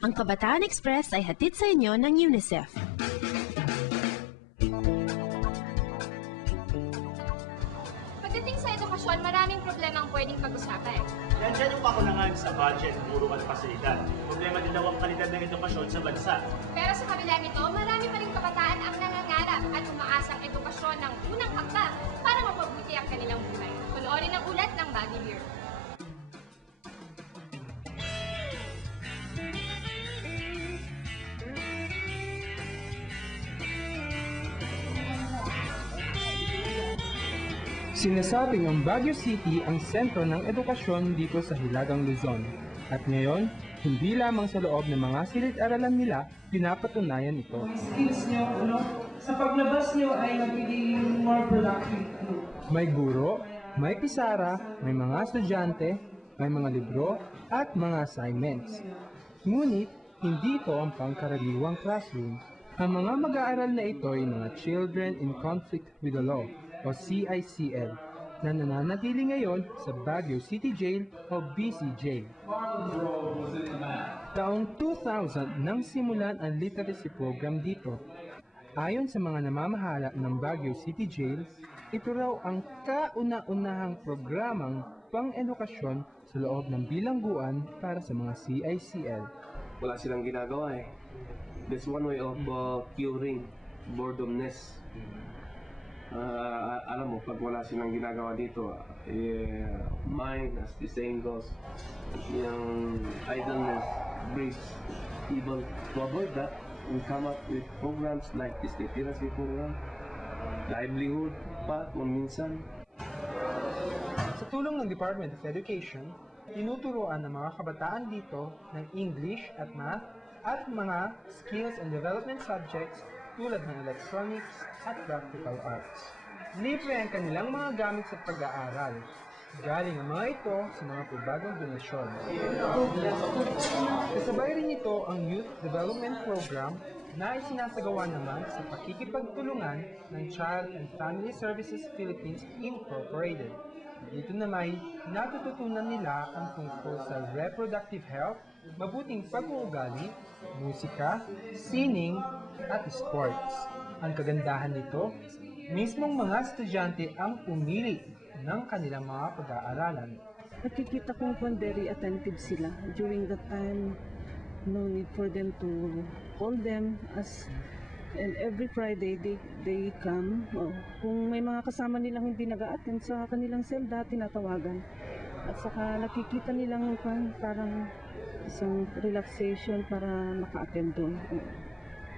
Ang Kabataan Express ay hatid sa inyo ng UNICEF. Pagdating sa edukasyon, maraming problema ang pwedeng pag-usapan. Nandiyan yung kakulangan sa budget, puro at pasilidad. Problema din daw ang kalidad ng edukasyon sa bansa. Pero sa kabila nito, marami pa rin kabataan ang nangangarap at umaasang edukasyon ng unang hakbang para mapabuti ang kanilang buhay. Panoorin ang ulat ng Baguio Bureau. Sinasabing ang Baguio City ang sentro ng edukasyon dito sa Hilagang Luzon. At ngayon, hindi lamang sa loob ng mga silid-aralan nila, pinapatunayan ito. Skills nyo, sa paglabas nyo ay nagiging more productive. May guro, may pisara, may mga estudyante, may mga libro, at mga assignments. Ngunit, hindi ito ang pangkaraniwang classroom. Ang mga mag-aaral na ito ay mga Children in Conflict with the Law, o CICL, na nananatili ngayon sa Baguio City Jail o BCJ. Taong 2000 nang simulan ang literacy program dito. Ayon sa mga namamahala ng Baguio City Jail, ito raw ang kauna-unahang programang pang-edukasyon sa loob ng bilangguan para sa mga CICL. Wala silang ginagawa eh. That's one way of curing boredomness. Alam mo, pag wala silang ginagawa dito, mind, as the saying goes, yung idleness brings evil. To avoid that, we come up with programs like this literacy program, livelihood pa kung minsan. Sa tulong ng Department of Education, tinuturuan ng mga kabataan dito ng English at Math at mga skills and development subjects tulad ng electronics at practical arts. Libre ang kanilang mga gamit sa pag-aaral. Galing ang mga ito sa mga pribadong donasyon. Kasabay rin ito ang Youth Development Program na isinasagawa naman sa pakikipagtulungan ng Child and Family Services Philippines Incorporated. Dito naman, natututunan nila ang tungkol sa reproductive health, mabuting pag-uugali, musika, sining, at sports. Ang kagandahan nito, mismong mga estudyante ang pumili ng kanilang mga pag-aaralan. Nakikita kong very attentive sila during the time. No need for them to call them as and every Friday they come. Kung may mga kasama nilang hindi nag-a-attend sa kanilang selda, tinatawagan. At saka nakikita nilang parang isang relaxation para maka-attend doon,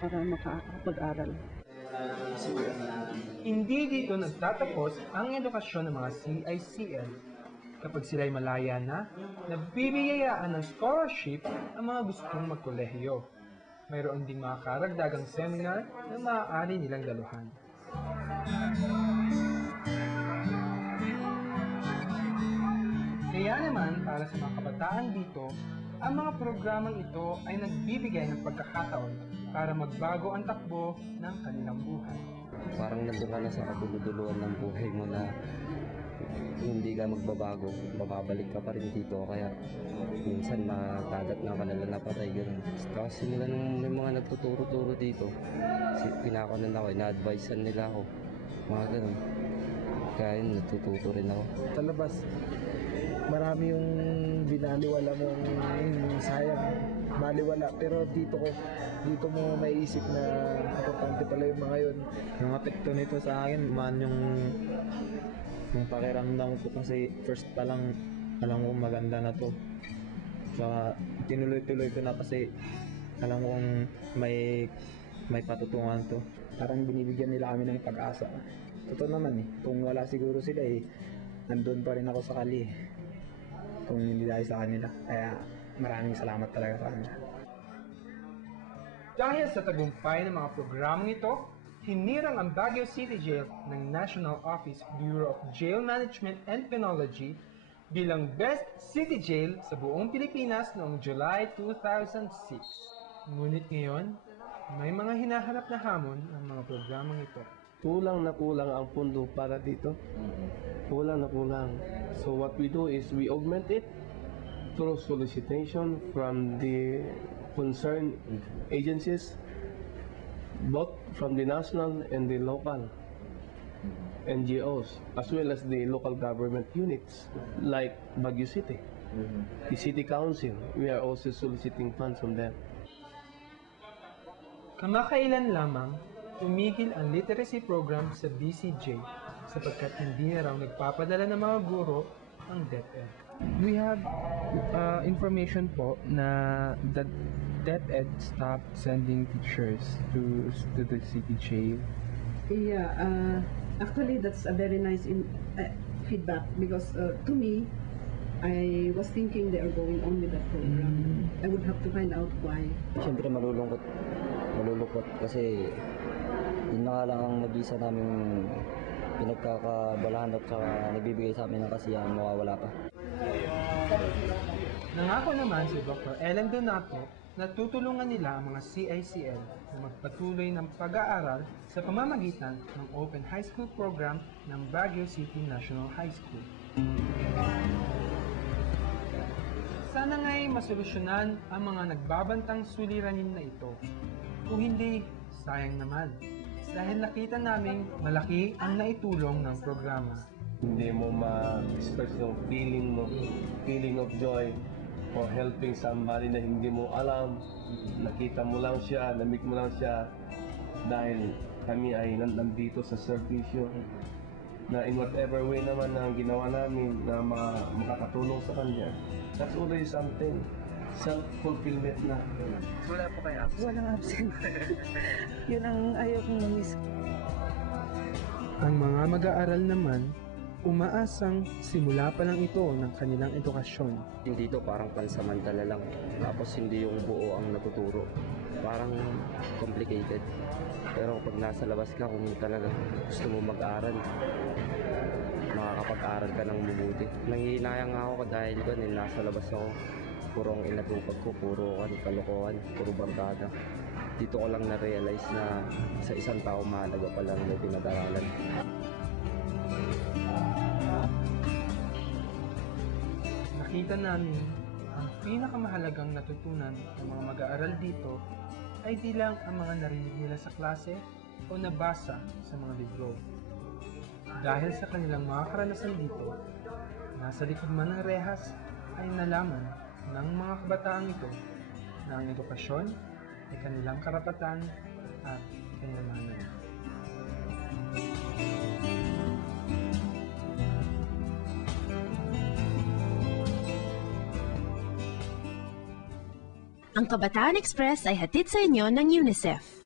para makapag-aral. Hindi dito nagtatapos ang edukasyon ng mga CICL. Kapag sila'y malaya na, nabibiyayaan ng scholarship ang mga gustong magkolehiyo. Mayroon ding mga karagdagang seminar na maaari nilang daluhan. Kaya naman, para sa mga kabataan dito, ang mga programang ito ay nagbibigay ng pagkakataon para magbago ang takbo ng kanilang buhay. Parang nandun ka na sa kabuluduluan ng buhay mo na hindi ka magbabago, mababalik ka pa rin dito, kaya minsan makadat na ka nila napatay, gano'n. Kasi mula nung may mga nagtuturo-turo dito, pinakanan ako, ina-advisean nila ako, mga gano'n. Kaya yun, natututo rin ako. Sa labas, marami yung binaliwala mo, sayang, baliwala, pero dito mo maiisip na importante pala yung mga yun. Yung apekto nito sa akin, yung pakiramdam ko kasi first pa lang alam ko maganda na to. Saka tinuloy-tuloy ko na kasi alam kong may patutungan to. Parang binibigyan nila kami ng pag-asa. Totoo naman eh, kung wala siguro sila nandun pa rin ako sa kali kung hindi dahil sa kanila. Kaya maraming salamat talaga sa kanila. Dahil sa tagumpay ng mga programang ito, hinirang ang Baguio City Jail ng National Office Bureau of Jail Management and Penology bilang Best City Jail sa buong Pilipinas noong July 2006. Ngunit ngayon, may mga hinaharap na hamon ang mga programang ito. Kulang na kulang ang pundo para dito. Kulang na kulang. So what we do is we augment it through solicitation from the concerned agencies, both from the national and the local NGOs, as well as the local government units, like Baguio City. The City Council, we are also soliciting funds from them. Kamakailan lamang, tumigil ang literacy program sa BCJ sapagkat hindi na raw nagpapadala ng mga guro ang DepEd. We have information po na that DepEd stopped sending teachers to the CTJ. Yeah, actually that's a very nice feedback because to me, I was thinking they are going on with that program. I would have to find out why. Siyempre malulungkot kasi yun na nga lang ang nag-isa namin pinagkakabalahan at saka nagbibigay sa amin ng kasiyahan, mawawala pa. Nangako naman si Dr. Ellen Donato na tutulungan nila ang mga CICL na magpatuloy ng pag-aaral sa pamamagitan ng Open High School Program ng Baguio City National High School. Sana nga'y masolusyonan ang mga nagbabantang suliranin na ito. Kung hindi, sayang naman. Dahil nakita naming malaki ang naitulong ng programa. Hindi mo ma-express yung feeling of joy for helping somebody na hindi mo alam. Nakita mo lang siya, na-meet mo lang siya dahil kami ay nandito sa servisyo na in whatever way naman na ginawa namin na makakatulong sa kanya. That's already something. Self-fulfillment na. Wala po kayo absent? Walang absent. Yun ang ayaw kong miss. Ang mga mag-aaral naman, umaasang simula pa lang ito ng kanilang edukasyon. Hindi to parang pansamantala lang, tapos hindi yung buo ang natuturo. Parang complicated. Pero pag nasa labas ka, kung talaga gusto mo mag-aral, makakapag-aral ka ng mabuti. Nangihinayang ako dahil doon, nasa labas ako. Puro ang inatupag ko, puro kalokohan, puro barkada. Dito ko lang na-realize na sa isang tao mahalaga pa lang na pinag-aralan. Nakita namin ang pinakamahalagang natutunan ng mga mag-aaral dito ay di lang ang mga narinig nila sa klase o nabasa sa mga libro. Dahil sa kanilang mga karanasan dito, nasa likod man ng rehas ay nalaman ng mga kabataang ito na ang edukasyon ay kanilang karapatan at kayamanan. Ang Kabataan Express ay hatid sa inyo ng UNICEF.